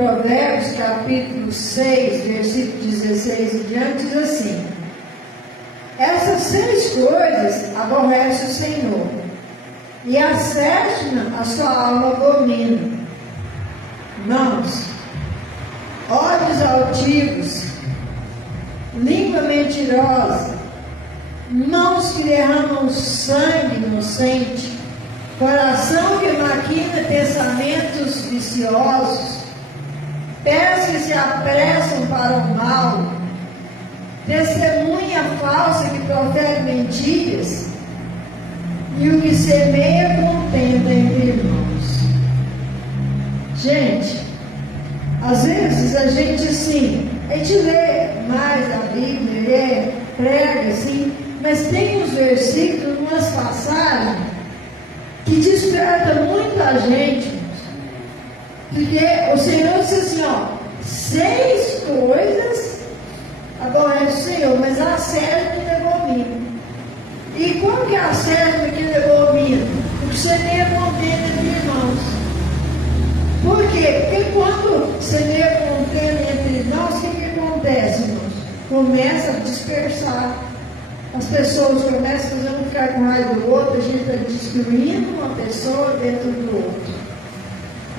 Provérbios, capítulo 6, versículo 16 e diante, diz assim: essas 6 coisas aborrece o Senhor, e a 7ª a sua alma abomina. Irmãos, olhos altivos, língua mentirosa, mãos que derramam sangue inocente, coração que maquina pensamentos viciosos, pés que se apressam para o mal, testemunha falsa que profere mentiras, e o que semeia contenda entre irmãos. Gente, às vezes a gente lê mais a Bíblia, prega assim, mas tem uns versículos, umas passagens que desperta muito a gente, porque o Senhor disse assim, 6 coisas aborrece o Senhor, mas a 7ª que abomina. E qual que é a 7ª que abomina? O que semeia contenda entre irmãos. Por quê? Porque quando semeia contenda entre irmãos, o que acontece, irmãos? Começa a dispersar. As pessoas começam a não ficar com raiva do outro, a gente está destruindo uma pessoa dentro do outro.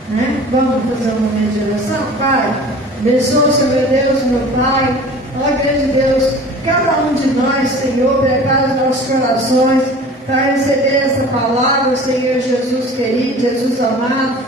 Né? Vamos fazer um momento de oração? Pai, abençoa, Senhor meu Deus, meu Pai, ó grande Deus, cada um de nós, Senhor, prepara os nossos corações para receber essa palavra, Senhor Jesus querido, Jesus amado,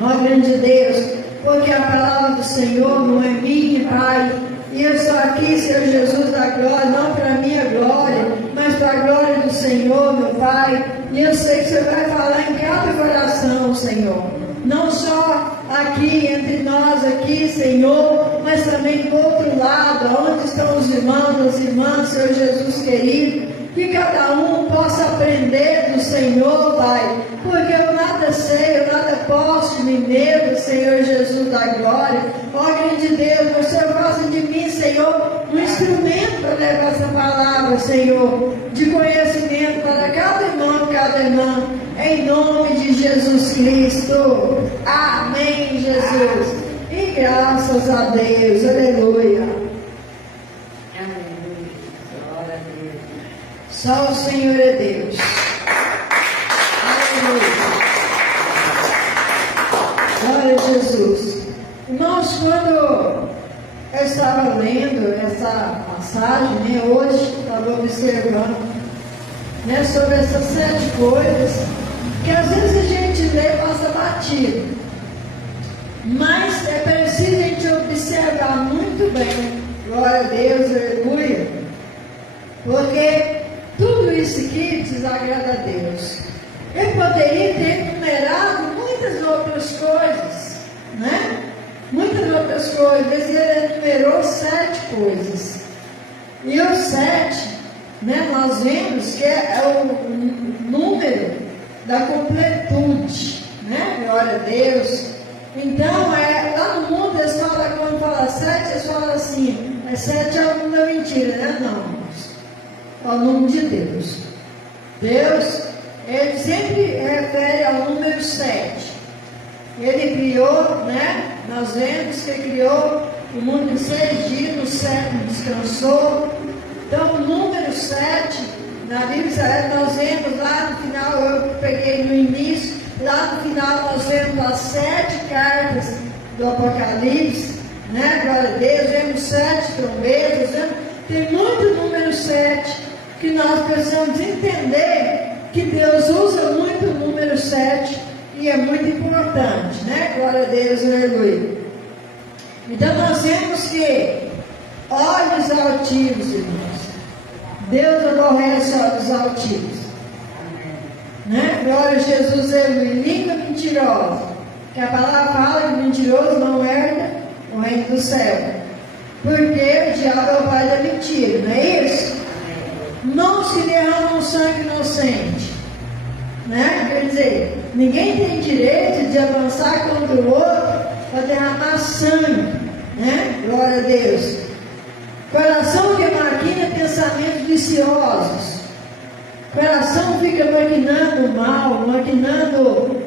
ó grande Deus, porque a palavra do Senhor não é minha, Pai. E eu estou aqui, Senhor Jesus da glória, não para a minha glória, mas para a glória do Senhor, meu Pai. E eu sei que você vai falar em cada coração, Senhor. Não só aqui, entre nós aqui, Senhor, mas também do outro lado, onde estão os irmãos, as irmãs, Senhor Jesus querido. Que cada um possa aprender do Senhor, Pai, porque eu nada sei, eu nada posso de mim mesmo, Senhor Jesus da glória. Ó grande Deus, o Senhor faça de mim, Senhor, um instrumento para levar essa palavra, Senhor, de conhecimento para cada irmão, cada irmã, em nome de Jesus Cristo. Amém, Jesus. E graças a Deus, aleluia. Só o Senhor é Deus. Aleluia. Glória a Jesus. Irmãos, quando eu estava lendo essa passagem, hoje, estava observando, sobre essas 7 coisas, que às vezes a gente lê e passa batido. Mas é preciso a gente observar muito bem. Glória a Deus, aleluia. Porque tudo isso aqui desagrada a Deus. Eu poderia ter enumerado muitas outras coisas, né? Muitas outras coisas, mas ele enumerou 7 coisas. E o 7, né, nós vemos que é o número da completude, né? Glória a Deus. Então, lá no mundo, eles falam, quando fala 7, eles falam assim, 7 é o número da mentira, né? Não. Ao número de Deus. Deus, ele sempre refere ao número 7. Ele criou, né? Nós vemos que ele criou o mundo em 6 dias, no 7º descansou. Então, o número 7, na Bíblia, nós vemos lá no final, eu peguei no início, lá no final nós vemos as 7 cartas do Apocalipse, né? Glória a Deus, vemos 7 trombetas, tem muito número 7. Que nós precisamos entender que Deus usa muito o número 7 e é muito importante, né? Glória a Deus, aleluia. Então nós vemos que olhos altivos, irmãos, Deus aborrece olhos altivos, né? Glória a Jesus, aleluia. Língua mentirosa, que a palavra fala que o mentiroso não herda o reino do céu, porque o diabo é o pai da mentira, não é isso? Mãos que derramam sangue inocente, né? Quer dizer, ninguém tem direito de avançar contra o outro para derramar sangue, né? Glória a Deus. Coração que maquina pensamentos viciosos. Coração fica maquinando mal, maquinando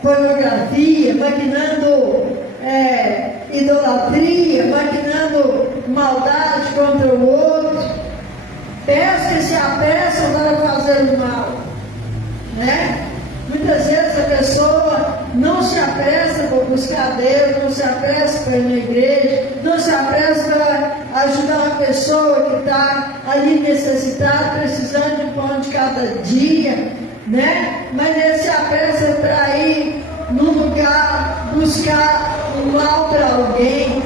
pornografia, maquinando idolatria, maquinando maldade contra o outro, pesca e se apressam para fazer o mal, né? Muitas vezes a pessoa não se apressa para buscar Deus, não se apressa para ir na igreja, não se apressa para ajudar uma pessoa que está ali necessitada, precisando de um pão de cada dia, né? Mas ele se apressa para ir num lugar buscar o mal para alguém,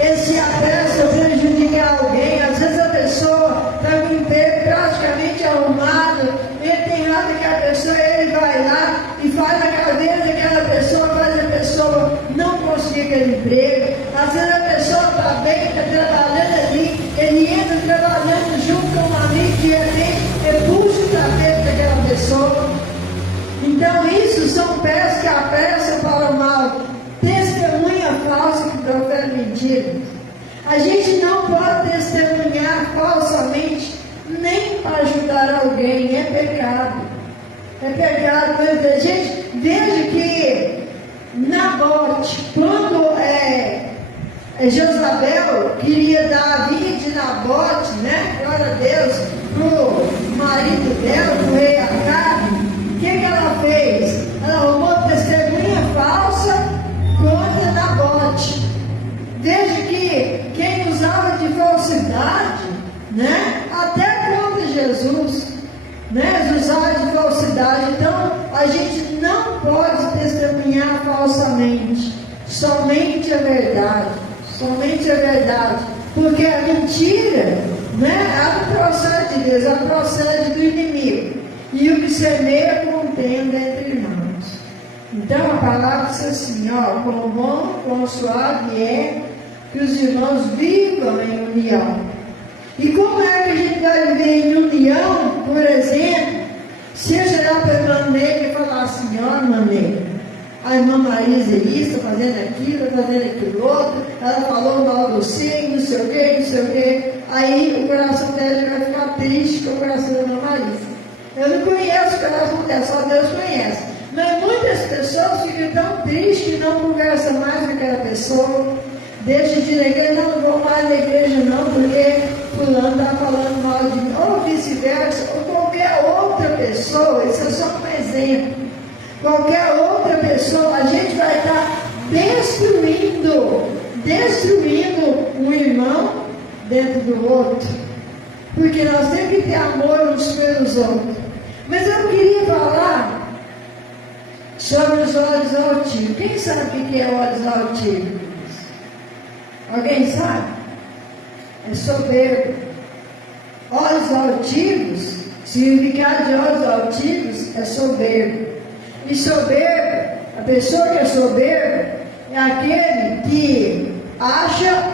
ele se apressa a prejudicar alguém. Às vezes a pessoa está com o emprego praticamente arrumado, ele tem nada que a pessoa, ele vai lá e faz a cabeça daquela pessoa, faz a pessoa não conseguir aquele emprego. Às vezes a pessoa está bem, está trabalhando ali, ele entra trabalhando junto com um amigo que ele puxa o tapete daquela pessoa. Então isso são pés que apressam para o mal, testemunha falsa que profere mentira. A gente não pode testemunhar falsamente nem para ajudar alguém, é pecado. É pecado, mas gente, veja que Nabote, quando Jezabel queria dar a vida de Nabote, né, glória a Deus, para o marido dela, para o rei Acabe, o que ela fez? Ela arrumou testemunha falsa contra Nabote. Veja que quem usava de falsidade, né, até contra Jesus, né, usava de falsidade. Então a gente não pode testemunhar falsamente, somente a verdade, somente a verdade, porque a mentira, né, ela não procede de Deus, ela procede do inimigo, e o que semeia contenda entre irmãos. Então a palavra diz assim, ó, quão bom, quão suave é que os irmãos vivam em união. E como é que a gente vai viver em união, por exemplo, se eu chegar para a irmã Negra e falar assim, ó, irmã Negra, a irmã Marisa é isso, está fazendo aquilo outro, ela falou mal do você, não sei o quê, não sei o quê. Aí o coração dela vai ficar triste com o coração da irmã Marisa. Eu não conheço o coração dela, só Deus conhece. Mas muitas pessoas ficam tão tristes que não conversam mais com aquela pessoa, deixam de ir na igreja, não vou mais na igreja não, porque fulano está falando mal de mim, ou vice-versa, ou qualquer outra pessoa. Isso é só um exemplo. Qualquer outra pessoa, a gente vai estar destruindo um irmão dentro do outro, porque nós temos que ter amor uns pelos outros. Mas eu queria falar sobre os olhos altivos. Quem sabe o que é olhos altivos? Alguém sabe? É soberbo. Olhos altivos, significado de olhos altivos é soberbo. E soberbo, a pessoa que é soberbo é aquele que acha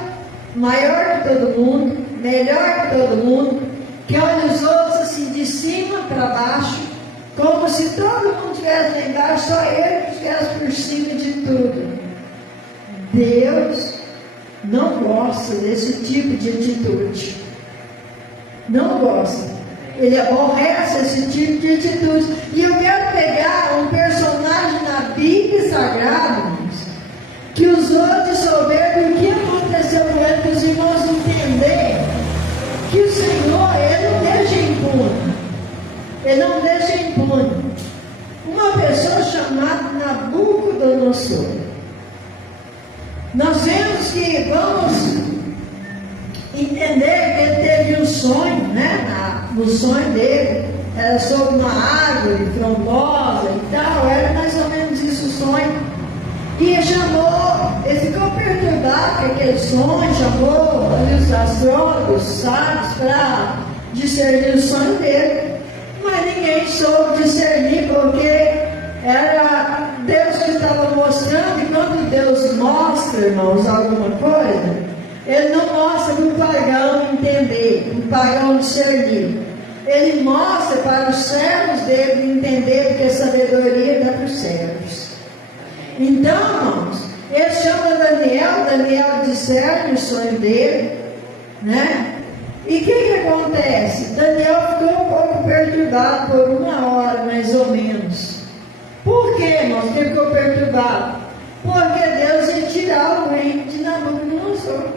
maior que todo mundo, melhor que todo mundo, que olha os outros assim de cima para baixo, como se todo mundo estivesse lá embaixo, só ele que estivesse por cima de tudo. Deus não gosta desse tipo de atitude. Não gosta. Ele aborrece esse tipo de atitude. E eu quero pegar um personagem na Bíblia Sagrada, irmãos, que usou de soberbo. E o que aconteceu com ele, para os irmãos entenderem que o Senhor, Ele não deixa impune. Ele não deixa impune. Uma pessoa chamada Nabucodonosor. Nós vemos que vamos entender que ele teve um sonho, né? No sonho dele era sobre uma árvore frondosa e tal, era mais ou menos isso o sonho. E ele ficou perturbado com aquele sonho, chamou os astrólogos, sábios, para discernir o sonho dele. Mas ninguém soube discernir, porque era Deus que estava mostrando. E quando Deus mostra, irmãos, alguma coisa, Ele não mostra para o pagão entender, para o pagão discernir. Ele mostra para os servos dele entender, porque a sabedoria dá para os servos. Então, irmãos, ele chama Daniel discerne o sonho dele, né? E o que acontece? Daniel ficou um pouco perturbado por 1 hora, mais ou menos. Por que, irmãos, que ficou perturbado? Porque Deus ia tirar o reino de Nabucodonosor.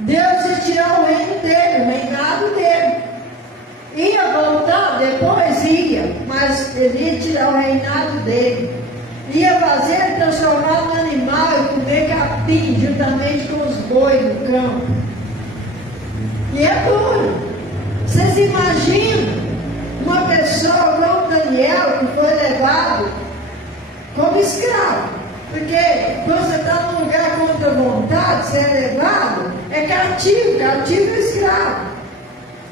Deus ia tirar o reino dele, o reinado dele. Ia voltar depois? Ia, mas ele ia tirar o reinado dele. Ia fazer ele transformar no animal e comer capim juntamente com os bois do campo. E é duro. Vocês imaginam uma pessoa como Daniel que foi levado como escravo? Porque quando você está num lugar contra a vontade, você é levado, é cativo é escravo.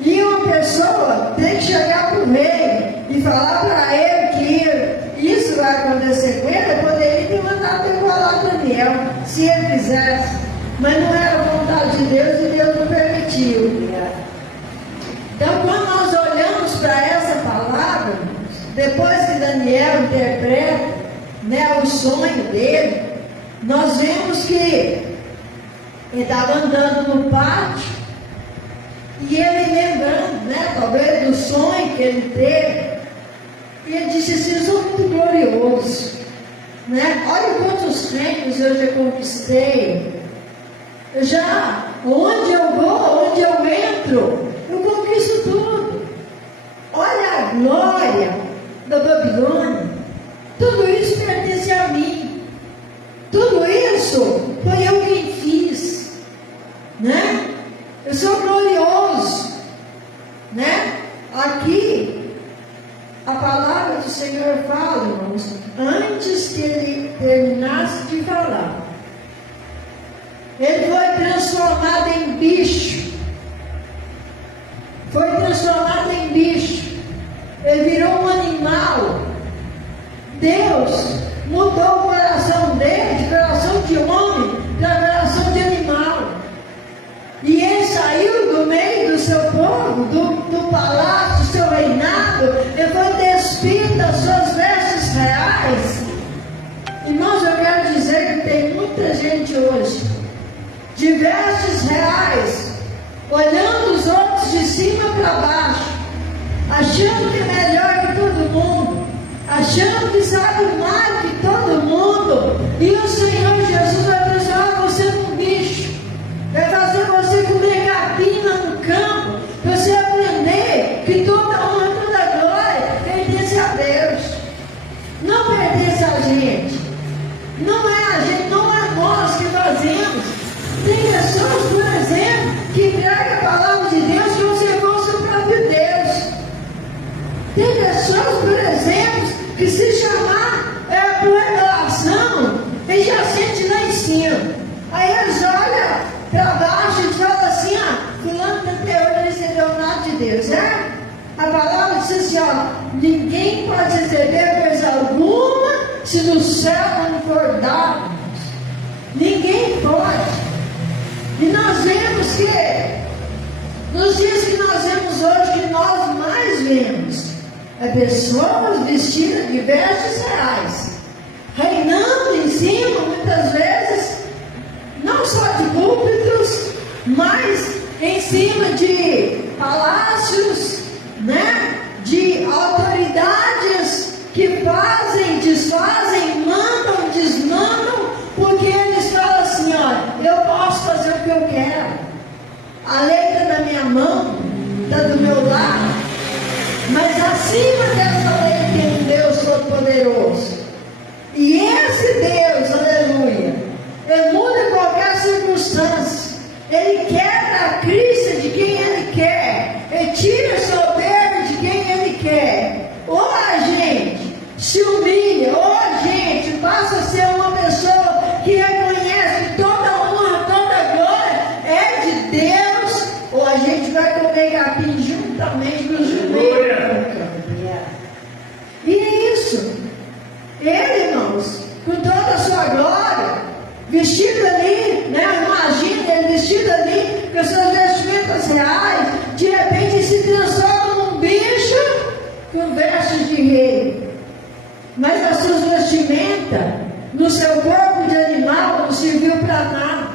E uma pessoa tem que chegar para o rei e falar para ele que isso vai acontecer com ele. Ele poderia ter mandado igualar Daniel, se ele quisesse. Mas não era a vontade de Deus e Deus não permitiu. Então, quando nós olhamos para essa palavra, depois que Daniel interpreta, né, o sonho dele, nós vemos que ele estava andando no pátio e ele lembrando, né, talvez do sonho que ele teve, e ele disse assim: eu sou muito glorioso, né? Olha quantos reinos eu já conquistei, onde eu vou, onde eu entro, eu conquisto tudo. Olha a glória da Babilônia. Tudo isso pertence a mim. Tudo isso foi eu quem fiz, né? Eu sou glorioso, né? Aqui a palavra do Senhor fala, irmãos, antes que ele terminasse de falar, ele foi transformado em bicho. Foi transformado em bicho. Ele virou um animal. Deus mudou o coração dele, de coração de homem, para coração de animal. E ele saiu do meio do seu povo, do palácio, do seu reinado. Ele foi despido das suas vestes reais. Irmãos, eu quero dizer que tem muita gente hoje de vestes reais, olhando os outros de cima para baixo, achando que é melhor que todo mundo, achando que sabe mais que todo mundo. E o Senhor Jesus vai transformar você num bicho, vai fazer você comer capina no campo, para você aprender que toda honra, toda glória pertence a Deus, não pertence a gente. Não é a gente, não é nós que fazemos. Tem pessoas, por exemplo, que pregam a palavra de Deus como se fosse o próprio Deus. Tem pessoas, por exemplo, que se chamar por revelação, eles já sentem lá em cima. Aí eles olham para baixo e falam assim: fulano até hoje não recebeu nada de Deus. A palavra diz assim: ninguém pode receber coisa alguma se do céu não for dado. Ninguém pode. E nós vemos que, nos dias que nós vemos hoje, que nós mais vemos pessoas vestidas de vestes reais, reinando em cima, muitas vezes, não só de púlpitos, mas em cima de palácios, né? De autoridades que fazem, desfazem, mandam, desmandam, porque eles falam assim: olha, eu posso fazer o que eu quero, a lei está na minha mão, está do meu lado, mas acima dessa lei tem um Deus Todo-Poderoso, e esse Deus, aleluia, ele muda qualquer circunstância, ele quebra a crise de quem ele quer, ele tira a soberba de quem ele quer. Ou a gente se humilha, ou a gente passa a ser uma pessoa que reconhece que toda honra, toda glória é de Deus, ou a gente vai comer capim juntamente com os judeus. E é isso. Ele, irmãos, com toda a sua glória, vestido ali, né? Imagina ele vestido ali, com as suas vestimentas reais, de repente se transforma num bicho com vestes de rei. Mas as suas vestimentas, no seu corpo de animal, não serviu para nada.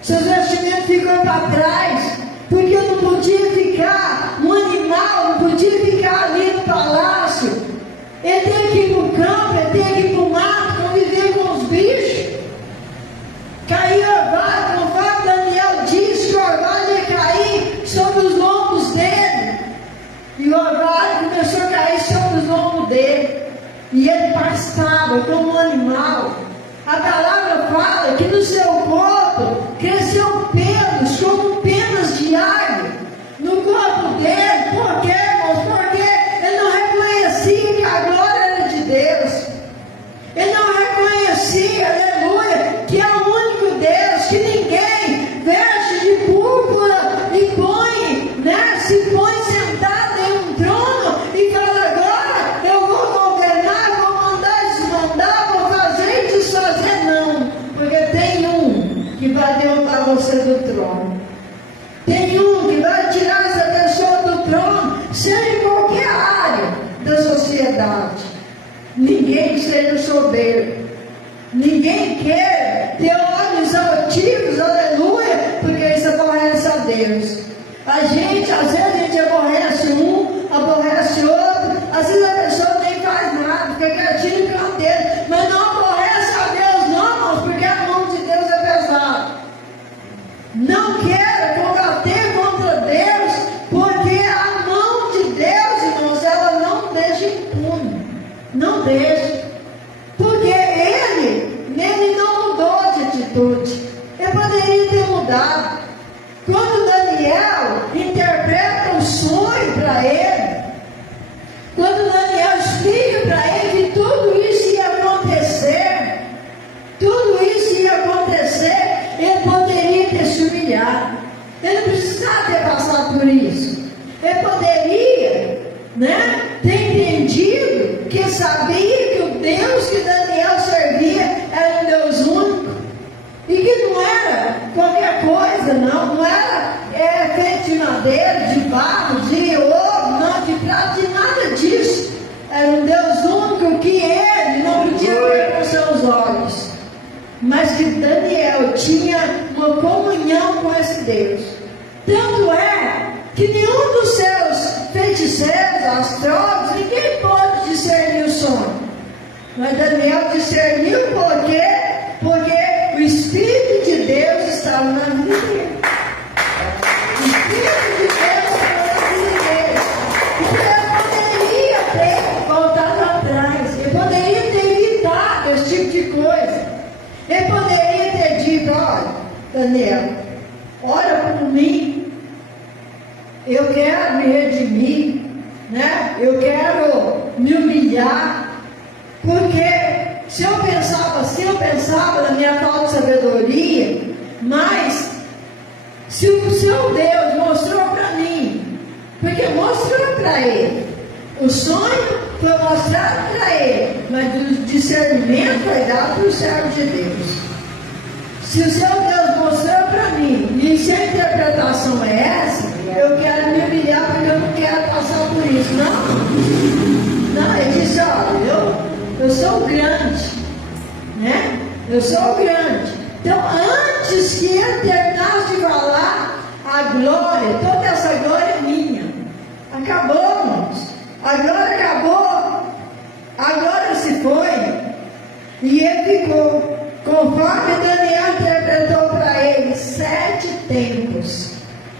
Seus vestimentos ficou para trás, porque eu não podia ficar, um animal não podia ficar ali no palácio. Ele tem que ir para o campo, ele tem que ir para o mato, conviver com os bichos. Caiu a mal. A palavra fala que no seu corpo cresceu pelos como penas de árvore. No corpo dele, por quê, irmãos? Porque ele não reconhecia que a glória era de Deus. Ele não reconhecia, aleluia, que é o único Deus, que ninguém veste de púrpura e se põe sentado em um trono e fala: agora eu vou governar, vou mandar e desmandar, vou fazer e desfazer. Não, porque tem um que vai derrubar você do trono. Tem um que vai tirar essa pessoa do trono, seja em qualquer área da sociedade. Ninguém seja soberbo. Ninguém quer ter olhos altivos, aleluia, porque isso aborrece a Deus. Às vezes a gente aborrece um, aborrece outro. Às vezes a pessoa nem faz nada, fica quietinho no canto dele, mas não aborrece a Deus, não, irmãos, porque a mão de Deus é pesada. Não quero combater contra Deus, porque a mão de Deus, irmãos, ela não deixa impune. Não deixa. Porque nele não mudou de atitude. Ele poderia ter mudado. Quando Daniel interpreta um sonho para ele, quando Daniel explica para ele que tudo isso ia acontecer, ele poderia ter se humilhado. Ele não precisava ter passado por isso. Ele poderia, ter entendido que sabia que o Deus que Daniel servia era um Deus único. E que não era qualquer coisa, não era feito de madeira, de barro, de ouro, não, de prata, de nada disso. Era um Deus único que ele não podia ver com seus olhos, mas que Daniel tinha uma comunhão com esse Deus. Tanto é que nenhum dos seus feiticeiros, astrólogos, ninguém pode discernir o sonho. Mas Daniel discerniu por quê? Porque o Espírito de Deus estava na vida dele. O Espírito de Deus estava na vida dele. Então ele poderia ter voltado atrás. Ele poderia ter evitado esse tipo de coisa. Ele poderia ter dito: olha, Daniel, ora por mim. Eu quero me redimir. Eu quero me humilhar. Porque se eu pensava assim, eu pensava na minha falta de sabedoria, mas se o seu Deus mostrou para mim, porque mostrou para ele, o sonho foi mostrado para ele, mas o discernimento foi dado para o servo de Deus. Se o seu Deus mostrou para mim, e se a interpretação é essa, eu quero me humilhar porque eu não quero passar por isso. Não, ele disse: olha, eu sou grande, eu sou grande. Então, antes que ele terminasse de falar, a glória, toda essa glória é minha. Acabou, irmãos. A glória acabou. A glória se foi. E ele ficou, conforme Daniel interpretou para ele, 7 tempos.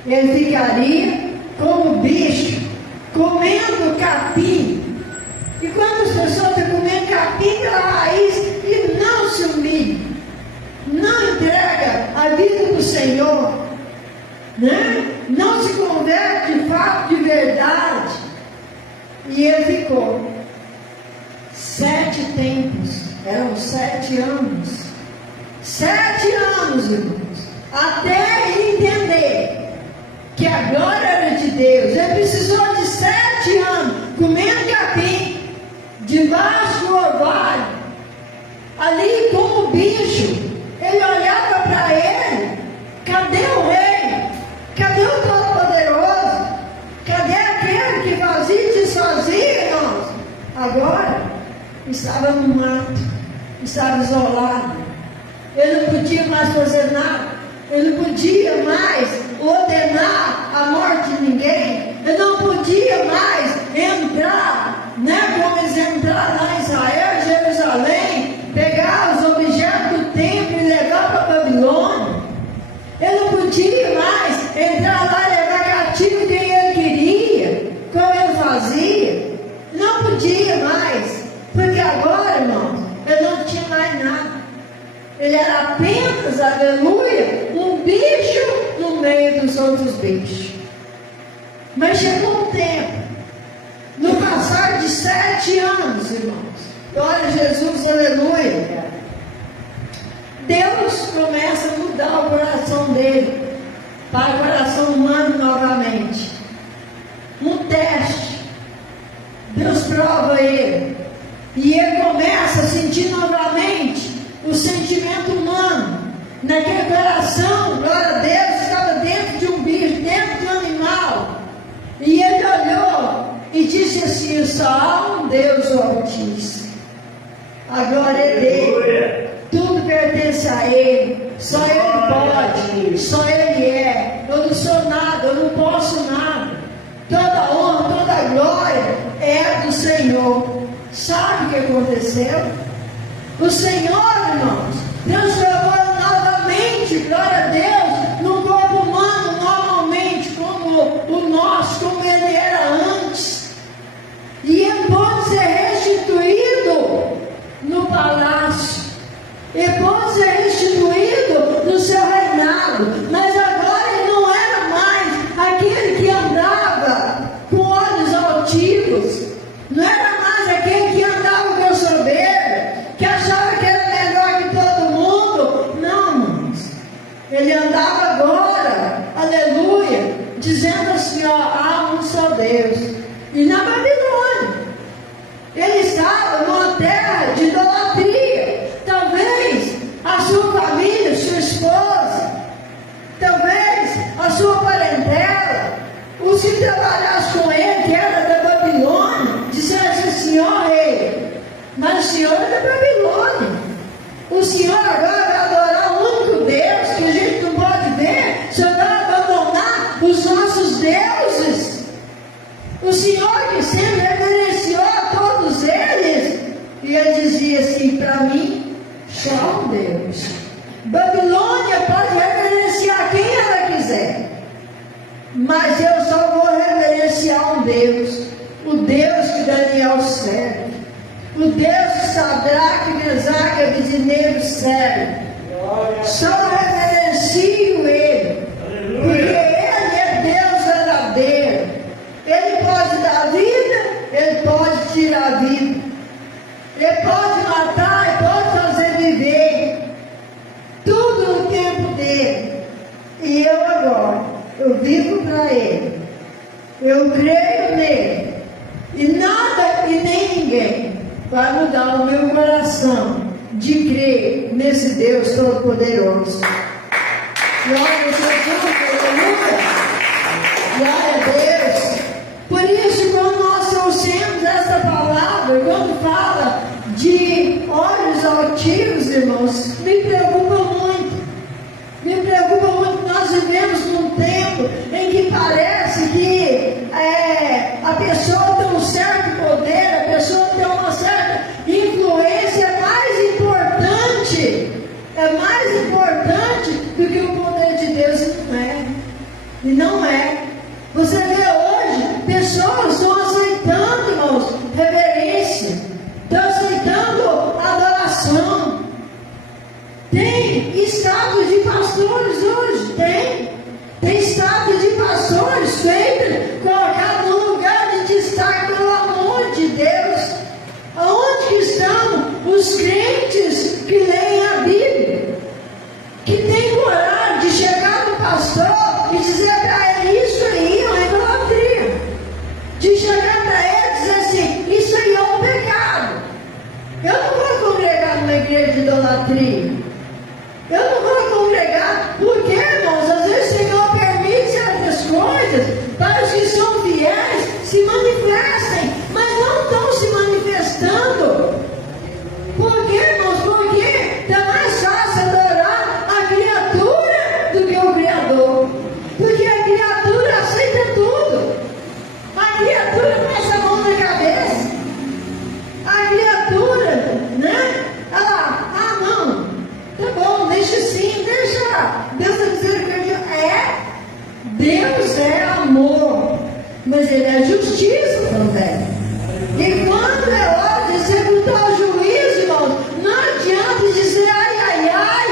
Ele ficaria como bicho, comendo capim. E quantas pessoas estão comendo capim pela raiz e não se humilham, não entrega a vida do Senhor, não se converte de fato, de verdade. E ele ficou 7 tempos, eram 7 anos. 7 anos, irmãos, até ele entender que a glória era de Deus. Ele precisou de 7 anos comendo capim debaixo do orvalho, ali como bicho. Ele olhava para ele: cadê o rei? Cadê o Todo-Poderoso? Cadê aquele que fazia e desfazia, irmãos? Agora estava no mato, estava isolado. Ele não podia mais fazer nada. Ele não podia mais ordenar a morte de ninguém. Ele não podia mais entrar, como eles entraram lá em Israel, Jerusalém, pegar os objetos do templo e levar para a Babilônia. Ele não podia mais entrar lá e levar cativo quem ele queria, como ele fazia. Não podia mais, porque agora, irmãos, ele não tinha mais Ele era apenas, aleluia, um bicho no meio dos outros bichos. Mas chegou um tempo, no passar de 7 anos, irmãos, glória a Jesus, aleluia, Deus começa a mudar o coração dele para o coração humano novamente. Um teste. Deus prova ele. E ele começa a sentir novamente o sentimento humano. Naquele coração, glória a Deus, estava dentro de um bicho, dentro de um animal. E ele olhou e disse assim: só há um Deus o Altíssimo. A glória é dele. Tudo pertence a Ele, só Ele pode, só Ele é. Eu não sou nada, eu não posso nada. Toda honra, toda glória é do Senhor. Sabe o que aconteceu? O Senhor, irmãos, transformou novamente, glória a Deus, num corpo humano normalmente, como o nosso, como ele era antes. E ele pode ser restituído no palácio. E pode ser restituído no seu reinado. Mas agora ele não era mais aquele que andava com olhos altivos. Não era mais aquele que andava com soberba, que achava que era melhor que todo mundo. Não, irmãos. Ele andava agora, aleluia, dizendo assim: ó, há um só Deus. E na Babilônia, ele estava numa terra de idolatria. Talvez a sua família, sua esposa, talvez a sua parentela, os que trabalhassem com ele, que era da Babilônia, dissessem assim: ó rei, mas o Senhor é da Babilônia. O Senhor agora vai adorar o único Deus que a gente não pode ver. O Senhor vai abandonar os nossos deuses. O Senhor que sempre reverenciou a todos eles. E ele dizia assim: para mim, só um Deus. Babilônia pode reverenciar quem ela quiser, mas eu só vou reverenciar um Deus, o Deus que Daniel serve, o Deus que Sadraque, Mesaque e Abednego serve. Só reverencio Ele, porque Ele é Deus verdadeiro. Ele pode dar vida, Ele pode tirar a vida, Ele pode matar, Ele pode fazer viver. Tudo no tempo dele. E eu agora, eu vivo para Ele. Eu creio nele. E nada e nem ninguém vai mudar o meu coração de crer nesse Deus Todo-Poderoso. Glória a Jesus, aleluia. Glória a Deus. Por isso, quando nós trouxemos essa palavra, quando fala de olhos altivos, irmãos, me preocupa muito. Me preocupa muito. Nós vivemos num tempo em que parece que a pessoa tem um certo poder, a pessoa tem uma certa influência é mais importante do que o poder de Deus, e não é. E não é. Você vê hoje, pessoas estão aceitando, irmãos, reverência, estão aceitando adoração. Tem estátuas de pastores hoje, tem estátuas de pastores feitas, colocadas no lugar de destaque, pelo amor de Deus. Aonde que estão os crentes que leem a Bíblia, que tem coragem de chegar no pastor e dizer para ele: isso aí é uma idolatria, de chegar para ele e dizer assim: isso aí é um pecado. Eu não vou congregar numa igreja de idolatria, eu não vou congregar, porque, irmãos, às vezes o Senhor permite certas coisas para os que são fiéis se manifestem, mas não estão se manifestando. Por quê, irmãos? Porque está mais fácil adorar a criatura do que o Criador. Porque a criatura aceita tudo. A criatura passa a mão na cabeça. A criatura, né? Ela, não, tá bom, deixa assim, deixa. Deus está dizendo que Deus é amor, mas Ele é justiça também. E quando é hora de executar o juízo, irmãos, não adianta dizer ai, ai, ai.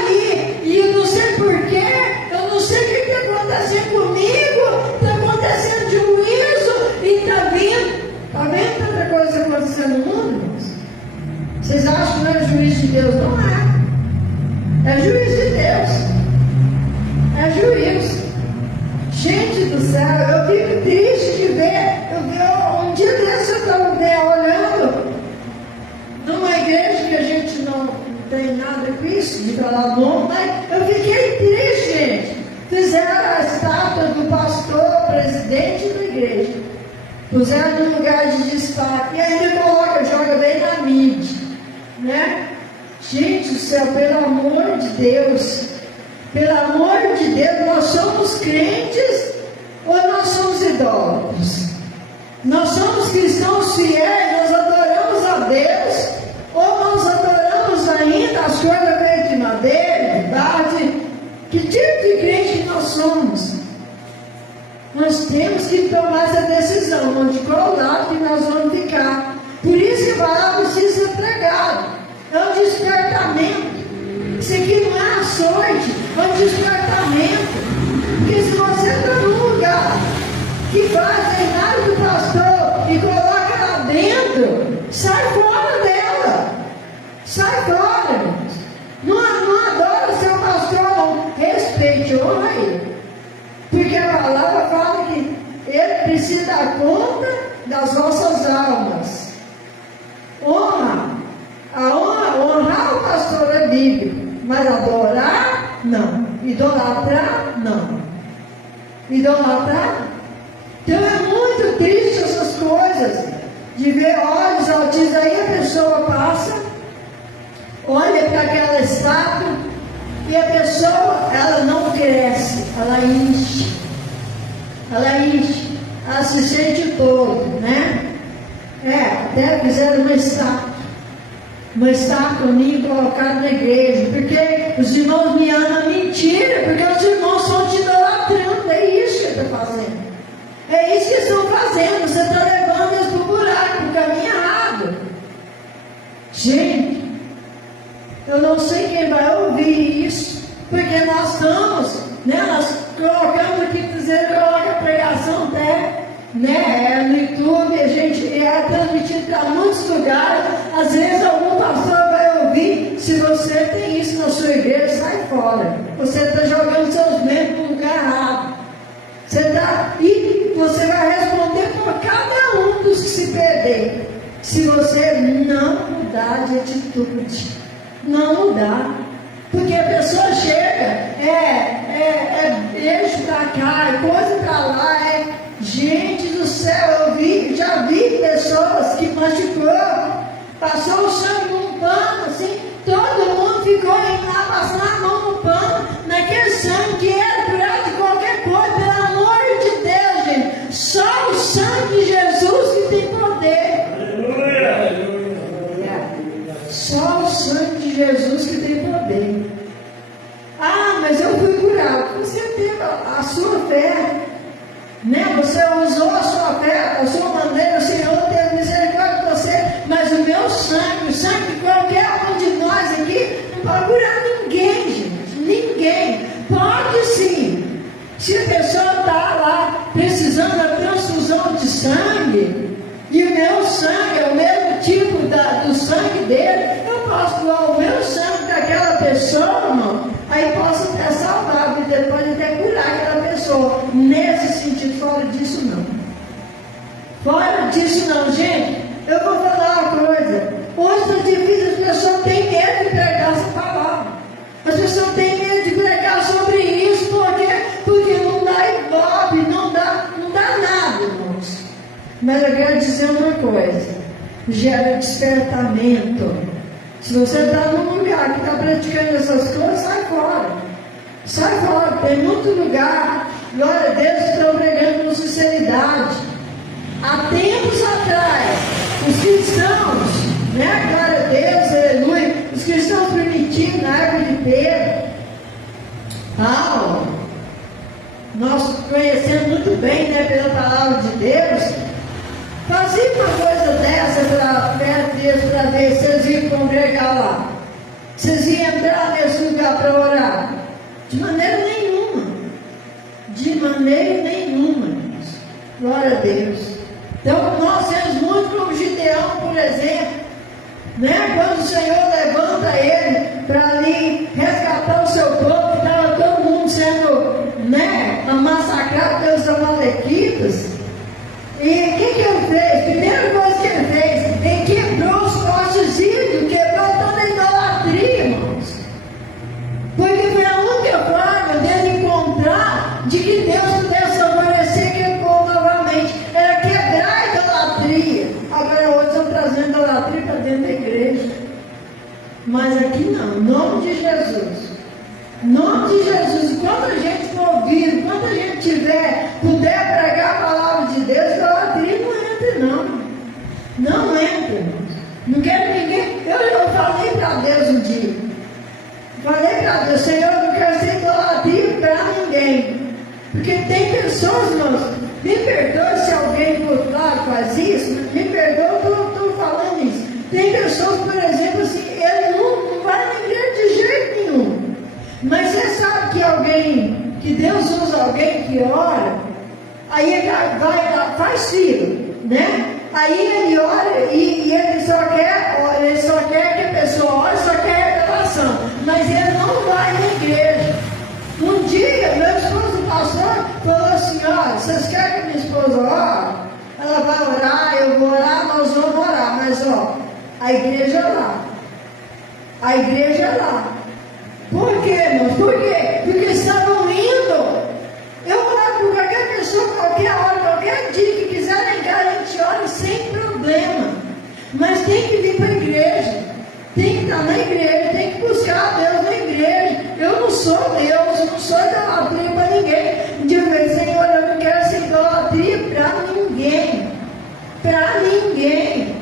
isso, de falar o nome, mas eu fiquei triste, gente. Fizeram a estátua do pastor, presidente da igreja. Puseram no lugar de destaque. E ainda joga bem na mídia. Né? Gente do céu, pelo amor de Deus. Pelo amor de Deus, nós somos crentes ou nós somos idólatras? Nós somos cristãos fiéis, nós adoramos a Deus, ou nós adoramos ainda as coisas feitas de madeira, de barro, que tipo de crente que nós somos? Nós temos que tomar essa decisão, de qual lado que nós vamos ficar. Por isso que a palavra precisa ser pregada. É um despertamento. Isso aqui não é açoite, é um despertamento. Porque se você está num lugar que faz a imagem do pastor e coloca lá dentro, sai fora dela. Sai fora, irmãos. Não adora seu pastor, não. Respeite, honra ele. Porque a palavra fala que ele precisa dar conta das nossas almas. Honrar o pastor é bíblico, mas adorar, não. Idolatrar, não. Idolatrar? Então é muito triste essas coisas, de ver olhos altivos, aí a pessoa passa, olha para aquela estátua, e a pessoa, ela não cresce, ela enche, ela se sente todo, né? Até fizeram uma estátua minha colocada na igreja, porque os irmãos me amam, mentira, porque os irmãos estão te idolatrando, é isso que ele está fazendo. É isso que eles estão fazendo, você está levando eles para o buraco, para o caminho errado. Gente, eu não sei quem vai ouvir isso, porque nós estamos, né, nós colocamos aqui, dizendo, coloca a pregação até, né, no YouTube, a gente é transmitido para muitos lugares, às vezes algum pastor vai ouvir, se você tem isso na sua igreja, sai fora, você está jogando seus membros no lugar errado, e você vai responder por cada um dos que se perder, se você não mudar de atitude, não mudar, porque a pessoa chega, beijo para cá, coisa para lá, gente do céu, já vi pessoas que machucou, passou o sangue num pano, assim, todo mundo ficou indo lá passando a mão no pano, naquele sangue que era curado de qualquer coisa, pelo amor de Deus, gente, só o sangue de Jesus que tem poder. Só o sangue de Jesus que tem poder. Mas eu fui curado. Você teve a sua fé, né? Você usou a sua fé, a sua maneira, o Senhor teve misericórdia de você, mas o meu sangue, o sangue de qualquer um de nós aqui, não pode curar ninguém, gente. Ninguém. Pode sim. Se a pessoa está lá precisando da transfusão de sangue, e o meu sangue é o mesmo tipo do sangue dele, eu posso doar o meu sangue daquela pessoa, irmão, aí posso até salvar, e depois até curar aquela pessoa. Nesse sentido, fora disso não. Fora disso não, gente. Eu vou falar uma coisa. Hoje está difícil, as pessoas têm medo de pregar essa palavra. As pessoas têm medo de pregar sobre isso, porque não dá ibope, não dá nada, irmãos. Mas eu quero dizer uma coisa, gera despertamento. Se você está num lugar que está praticando essas coisas, sai fora. Sai fora, tem muito lugar, glória a Deus, que estão pregando com sinceridade. Há tempos atrás, os cristãos, né, glória a Deus, aleluia, os cristãos primitivos na época de Pedro, Paulo, nós conhecemos muito bem, né, pela palavra de Deus, fazia uma coisa dessa perto deles para ver se eles iam congregar lá. Vocês iam entrar nesse lugar para orar? De maneira nenhuma. De maneira nenhuma, irmãos. Glória a Deus. Então, nós temos muito como Gideão, por exemplo, né? Quando o Senhor levanta ele para ali resgatar o seu povo, que estava todo mundo sendo, né, massacrado pelos amalequitas. E o que ele fez? Primeira coisa que ele fez, ele quebrou os postes ídolos, quebrou toda a idolatria, irmãos. de que Deus pudesse favorecer aquele povo novamente. Era quebrar a idolatria. Agora hoje estão trazendo idolatria para dentro da igreja. Mas aqui não, em nome de Jesus. Em nome de Jesus, enquanto a gente for ouvir, enquanto a gente puder pregar a palavra de Deus, idolatria não entra, não. Não entra, irmãos. Não quero ninguém. Eu falei para Deus um dia. Falei para Deus, Senhor, eu não quero ser idolatria para ninguém. Porque tem pessoas, irmãos, me perdoe se alguém por outro lado faz isso, me perdoe, estou falando isso. Tem pessoas, por exemplo, assim, ele não vai na igreja de jeito nenhum. Mas você sabe que Deus usa alguém que ora, aí ele faz filho, né? Aí ele ora e ele só quer que a pessoa ore, só quer revelação. Mas ele não vai na igreja. Um dia, meu esposo pastor falou assim, ó, vocês querem que minha esposa ore? Ela vai orar, eu vou orar, nós vamos orar. Mas ó, a igreja é lá. A igreja é lá. Por quê, irmãos? Por quê? Porque estavam indo. Eu oro por qualquer pessoa, qualquer hora, qualquer dia que quiser lá em casa, a gente ora sem problema. Mas tem que vir para a igreja. Tem que estar na igreja, tem que buscar a Deus na igreja. Eu não sou Deus, eu não sou idolatria para ninguém. Dizer, Senhor, eu não quero ser idolatria para ninguém. Para ninguém.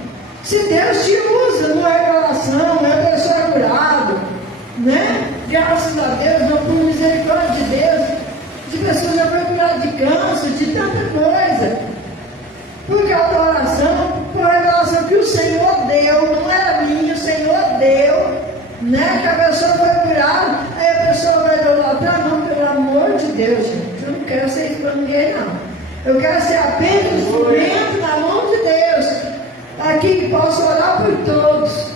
Se Deus te usa numa revelação, é pessoa curada, né? Graças a Deus, não por misericórdia de Deus, de pessoas já foi curada de câncer, de tanta coisa. Por causa da oração, por a revelação que o Senhor deu, não era minha, o Senhor deu, né? Que a pessoa foi curada, aí a pessoa vai idolatrar, não, pelo amor de Deus, gente. Eu não quero ser isso para ninguém, não. Eu quero ser apenas um instrumento na mão de Deus, aqui que posso orar por todos.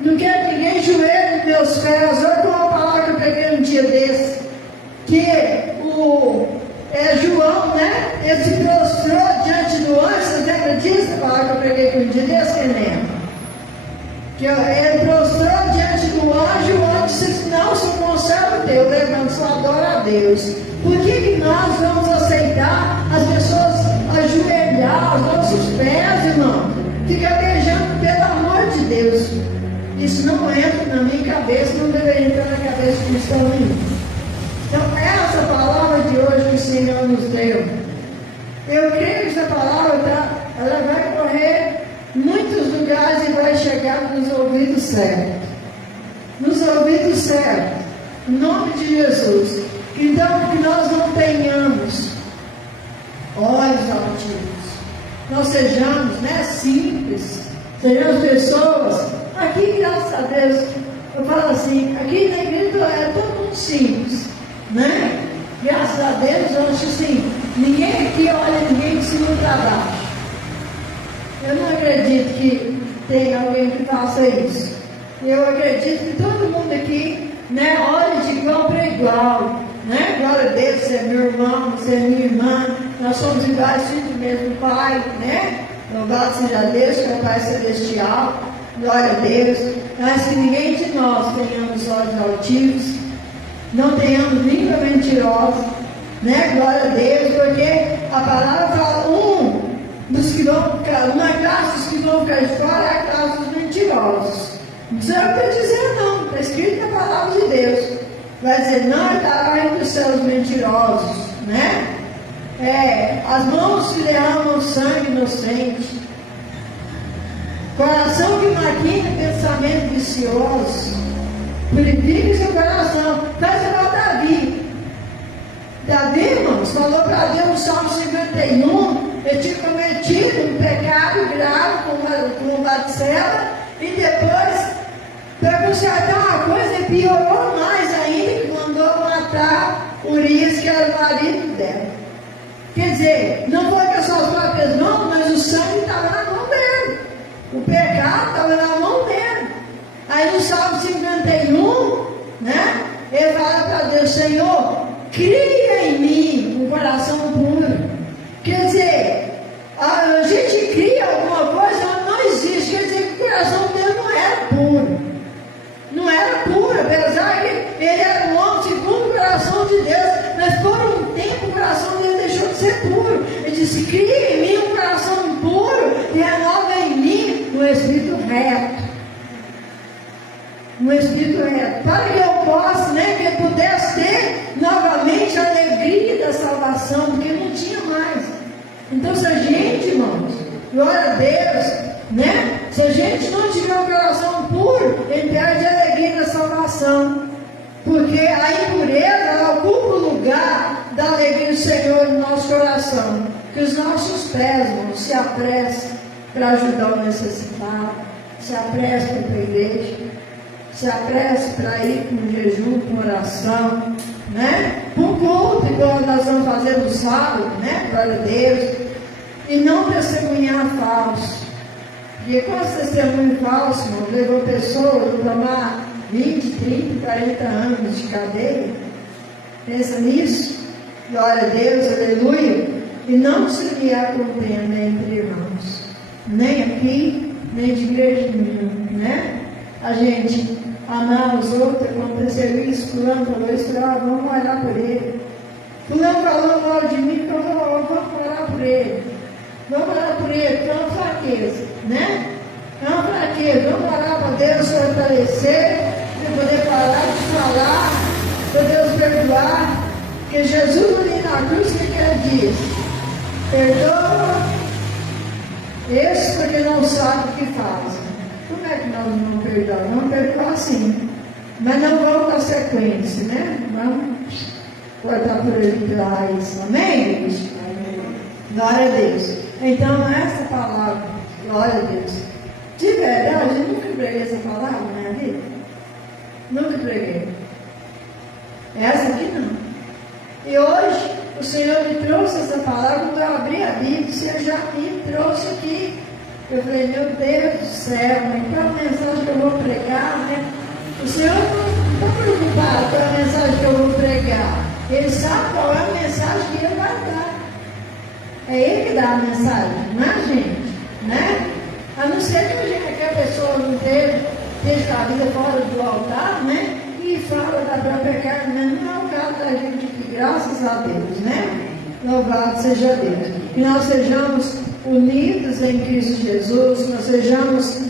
Não quero que ninguém joelhe nos meus pés. Olha uma palavra que eu peguei um dia desse. Que João, né? Ele se prostrou diante do anjo. Você lembra disso? A palavra que eu peguei um dia desse, quem lembra? Que ele prostrou diante do anjo. O anjo disse assim, não, sou conservo teu. Levando só adora a Deus. Por que nós vamos aceitar as pessoas ajoelhar os nossos pés, irmão? Fica beijando pelo amor de Deus. Isso não entra na minha cabeça, não deveria entrar na cabeça de cristão nenhum. Então, essa palavra de hoje que o Senhor nos deu, eu creio que essa palavra ela vai correr em muitos lugares e vai chegar nos ouvidos certos. Nos ouvidos certos. Em nome de Jesus. Então, que nós não tenhamos olhos altivos. Nós sejamos, né, simples. Sejamos pessoas. Aqui, graças a Deus, eu falo assim, aqui na igreja é todo mundo simples, né? Graças a Deus, eu acho assim, ninguém aqui olha ninguém de cima para baixo. Eu não acredito que tenha alguém que faça isso. Eu acredito que todo mundo aqui, né, olha de igual para igual, né? Glória a Deus, você é meu irmão, você é minha irmã, nós somos iguais, filhos do mesmo Pai, né? Louvado seja Deus, que é o Pai Celestial. Glória a Deus, mas que ninguém de nós tenhamos olhos altivos, não tenhamos língua mentirosa, né? Glória a Deus, porque a palavra fala, uma classe dos que vão ficar de fora é a classe dos mentirosos. Não precisa até dizer não, está escrito na palavra de Deus. Vai dizer, não estará entre os seus mentirosos, né? As mãos que derramam sangue inocente. Coração que maquina pensamento vicioso. Purifique seu coração. Faz igual Davi. Davi, irmãos, falou para Deus no Salmo 51. Ele tinha cometido um pecado grave com Batseba. E depois, para consertar uma coisa, ele piorou mais ainda, que mandou matar Urias, que era o marido dela. Quer dizer, não foi com as suas próprias mãos, mas o sangue estava na mão dele. O pecado estava na mão dele. Aí no Salmo 51, né? Ele fala para Deus, Senhor, cria em mim um coração puro. Quer dizer, a gente cria alguma coisa, ela não existe. Quer dizer que o coração dele não era puro. Não era puro, apesar que ele era um homem segundo o coração de Deus. Mas por um tempo completo, para que eu possa, né, que eu pudesse ter novamente a alegria da salvação, porque não tinha mais. Então, se a gente, irmãos, glória a Deus, né, se a gente não tiver um coração puro, ele perde a alegria da salvação, porque a impureza, ela ocupa o lugar da alegria do Senhor no nosso coração. Que os nossos pés, irmãos, se apressem para ajudar o necessitado, se apresse para ir para a igreja, se apresse para ir com jejum, com oração, né? Com culto, igual nós vamos fazer no sábado, né? Glória a Deus. E não testemunhar falso. Porque com esse testemunho falso, irmão, levou pessoas a tomar 20, 30, 40 anos de cadeia. Pensa nisso. Glória a Deus, aleluia. E não se criar contenda entre irmãos. Nem aqui, nem de igreja nenhuma, né? A gente amar os outros, aconteceu isso, fulano falou isso, vamos orar por ele. Fulano falou mal de mim, então vamos orar por ele. Vamos orar por ele, porque é uma fraqueza, né? É uma fraqueza, vamos orar para Deus fortalecer, para poder parar de falar, para Deus perdoar. Porque Jesus ali na cruz, o que ele diz? Perdoa esse porque não sabe o que faz. Como é que nós não perdoamos? Vamos perdoar sim, mas não vamos dar sequência, né? Vamos cortar por ali trás. Amém, gente? Glória a Deus. Então, essa palavra, glória a Deus. De verdade, eu nunca preguei essa palavra na minha vida. Nunca preguei. Essa aqui não. E hoje, o Senhor me trouxe essa palavra, quando eu abri a Bíblia, o Senhor já me trouxe aqui. Eu falei, meu Deus do céu, mas qual a mensagem que eu vou pregar, né? O Senhor não está preocupado com a mensagem que eu vou pregar. Ele sabe qual é a mensagem que Ele vai dar. É Ele que dá a mensagem, não é a gente, né? A não ser que a pessoa não esteja a vida fora do altar, né? E fala da própria carne, né? Não é o caso da gente aqui, graças a Deus, né? Louvado seja Deus. Que nós sejamos unidos em Cristo Jesus, nós sejamos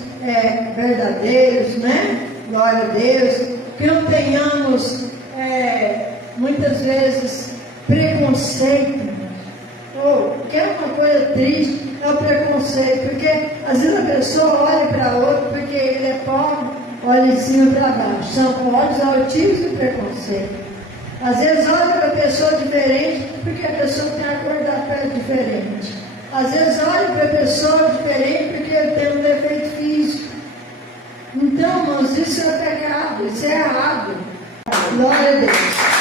verdadeiros, né? Glória a Deus. Que não tenhamos muitas vezes preconceito. Que é uma coisa triste, é o preconceito, porque às vezes a pessoa olha para outro porque ele é pobre, olha de cima para baixo. São olhos altivos de preconceito. Às vezes olha para a pessoa diferente porque a pessoa tem a cor da pele diferente. Às vezes olha para a pessoa diferente porque ele tem um defeito físico. Então, irmãos, isso é pecado, isso é errado. Glória a Deus.